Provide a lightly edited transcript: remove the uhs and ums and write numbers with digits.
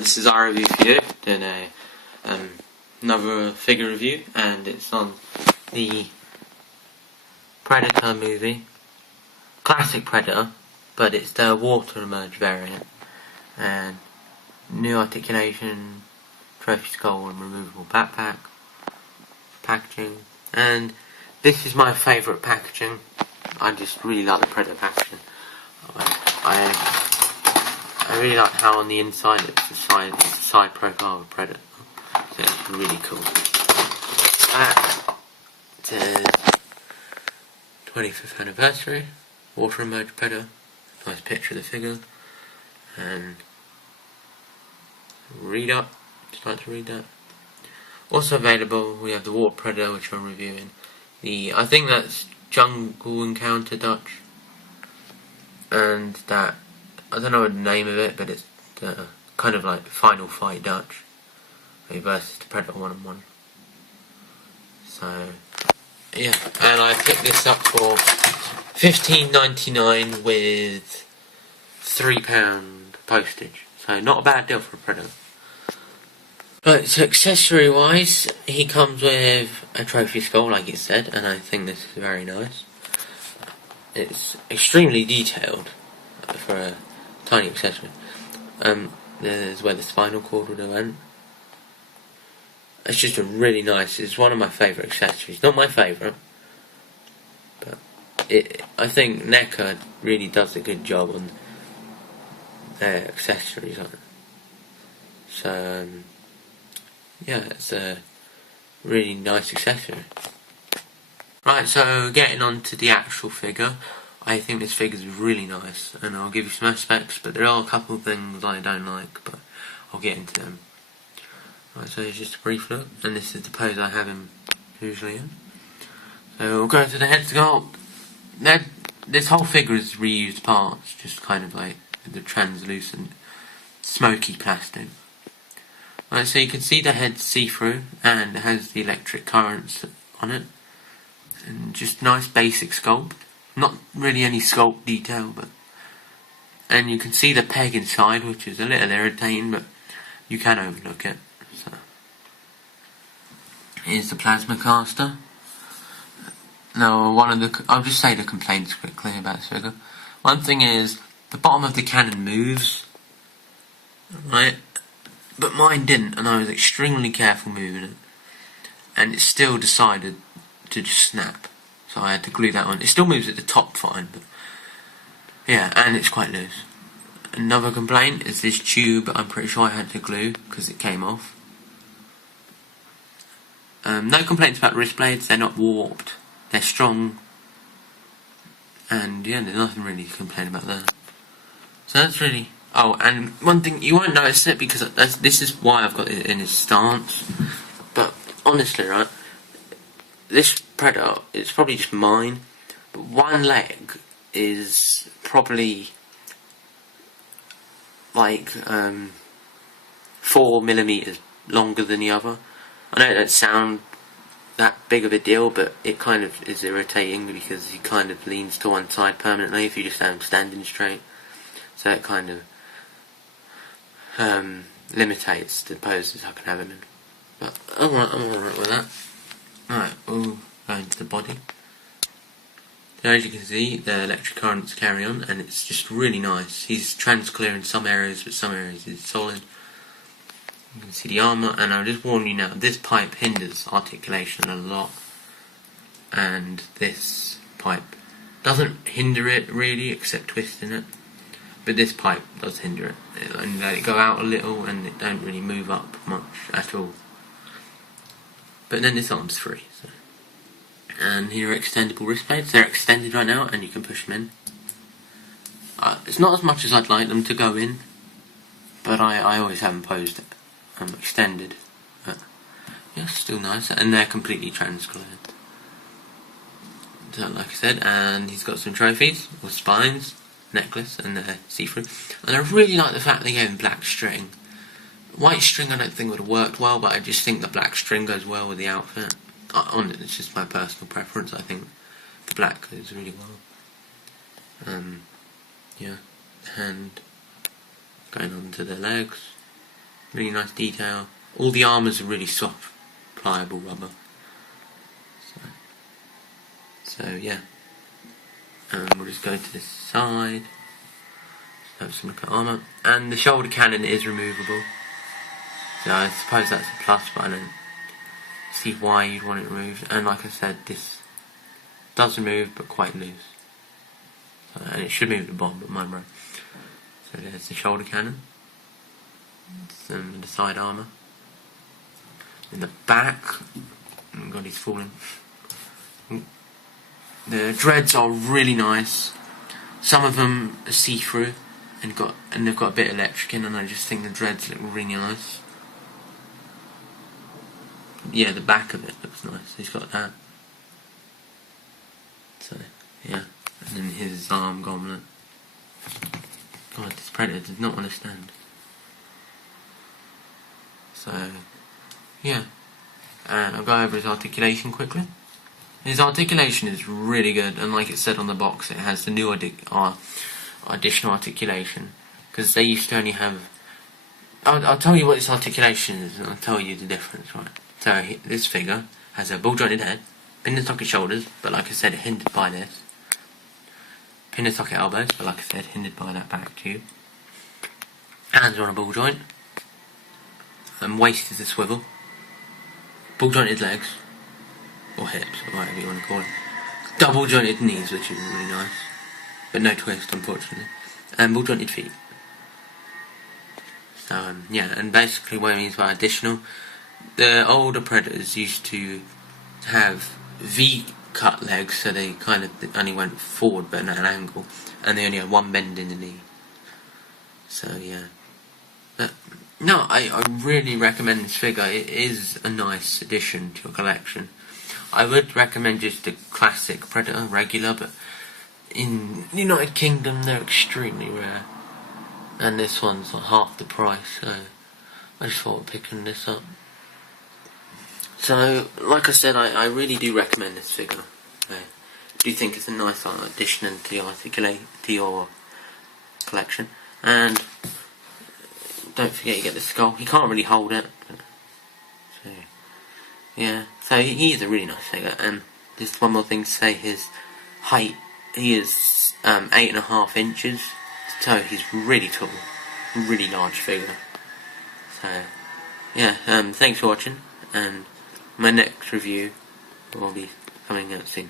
this is our review for you. Doing another figure review, and it's on the Predator movie, classic Predator, but it's the Water Emergence variant, and new articulation, trophy skull and removable backpack, packaging, and this is my favourite packaging. I just really like the Predator packaging. I really like how on the inside it's the side profile of a Predator, so it's really cool. Back says 25th anniversary, Water Emergence Predator, nice picture of the figure, and read up, just like to read that. Also available, we have the Water Predator, which I'm reviewing. I think that's Jungle Encounter Dutch, and that, I don't know the name of it, but it's kind of like Final Fight Dutch versus the Predator 1-on-1. So yeah, and I picked this up for $15.99 with £3 postage. So not a bad deal for a Predator. Right, so accessory wise, he comes with a trophy skull, like it said, and I think this is very nice. It's extremely detailed for a tiny accessory. There's where the spinal cord would have went. It's just a really nice. It's one of my favourite accessories. Not my favourite, but I think Neca really does a good job on their accessories on it. So yeah, it's a really nice accessory. Right, so getting on to the actual figure, I think this figure is really nice, and I'll give you some specs, but there are a couple of things I don't like, but I'll get into them. Right, so here's just a brief look, and this is the pose I have him usually in. So we'll go to the head sculpt. This whole figure is reused parts, just kind of like the translucent, smoky plastic. Right, so you can see the head see-through, and it has the electric currents on it, and just nice basic sculpt. Not really any sculpt detail, and you can see the peg inside, which is a little irritating, but you can overlook it. So here's the plasma caster. Now, I'll just say the complaints quickly about this figure. One thing is the bottom of the cannon moves, right? But mine didn't, and I was extremely careful moving it, and it still decided to just snap. So I had to glue that on. It still moves at the top fine, but yeah, and it's quite loose. Another complaint is this tube. I'm pretty sure I had to glue because it came off. No complaints about the wrist blades. They're not warped. They're strong, and yeah, there's nothing really to complain about there. So that's really. Oh, and one thing you won't notice it because this is why I've got it in his stance. But honestly, right, this Predator, it's probably just mine, but one leg is probably like 4mm longer than the other. I know it doesn't sound that big of a deal, but it kind of is irritating because he kind of leans to one side permanently if you just have him standing straight. So it kind of limitates the poses I can have him in. But I'm alright with that. Alright, we'll go into the body. So as you can see, the electric currents carry on, and it's just really nice. He's trans-clear in some areas, but some areas is solid. You can see the armour, and I'll just warn you now, this pipe hinders articulation a lot, and this pipe doesn't hinder it really, except twisting it. But this pipe does hinder it. It only let it go out a little, and it don't really move up much at all. But then this arm's free. So. And here are extendable wrist blades. They're extended right now, and you can push them in. It's not as much as I'd like them to go in, but I always have them posed extended. But yeah, still nice, and they're completely transclear. So, like I said, and he's got some trophies or spines. Necklace and see-through, and I really like the fact they gave him black string. White string I don't think would have worked well, but I just think the black string goes well with the outfit. It's just my personal preference. I think the black goes really well. Yeah, and going on to the legs, Really nice detail. All the armours are really soft, pliable rubber. So yeah. And we'll just go to this side. Have some look at armour. And the shoulder cannon is removable. So I suppose that's a plus, but I don't see why you'd want it removed. And like I said, this does remove, but quite loose. So, and it should move at the bottom, but mine broke. So there's the shoulder cannon. Some of the side armour. In the back, oh god, he's falling. The dreads are really nice. Some of them are see-through and they've got a bit of electric in, and I just think the dreads look really nice. Yeah, the back of it looks nice. He's got that. So yeah, and then his arm gauntlet. God, this Predator does not want to stand. So yeah, and I'll go over his articulation quickly. His articulation is really good, and like it said on the box, it has the new additional articulation, because they used to only have... I'll tell you what this articulation is, and I'll tell you the difference, right? So this figure has a ball jointed head, pin and socket shoulders, but like I said, hindered by this. Pin and socket elbows, but like I said, hindered by that back tube. Hands are on a ball joint, and waist is a swivel. Ball jointed legs, or hips, or whatever you want to call it. Double jointed knees, which is really nice, but no twist, unfortunately. And ball jointed feet. So yeah, and basically what it means by additional, the older Predators used to have V-cut legs, so they kind of only went forward but at an angle, and they only had one bend in the knee. So yeah. But no, I really recommend this figure. It is a nice addition to your collection. I would recommend just the classic Predator, regular, but in the United Kingdom they're extremely rare. And this one's like half the price, so I just thought of picking this up. So, like I said, I really do recommend this figure. I do think it's a nice addition to your collection. And don't forget you get the skull. He can't really hold it. So, yeah. So he is a really nice figure. And just one more thing to say: his height. He is 8.5 inches. So he's really tall, really large figure. So yeah. Thanks for watching, and my next review will be coming out soon.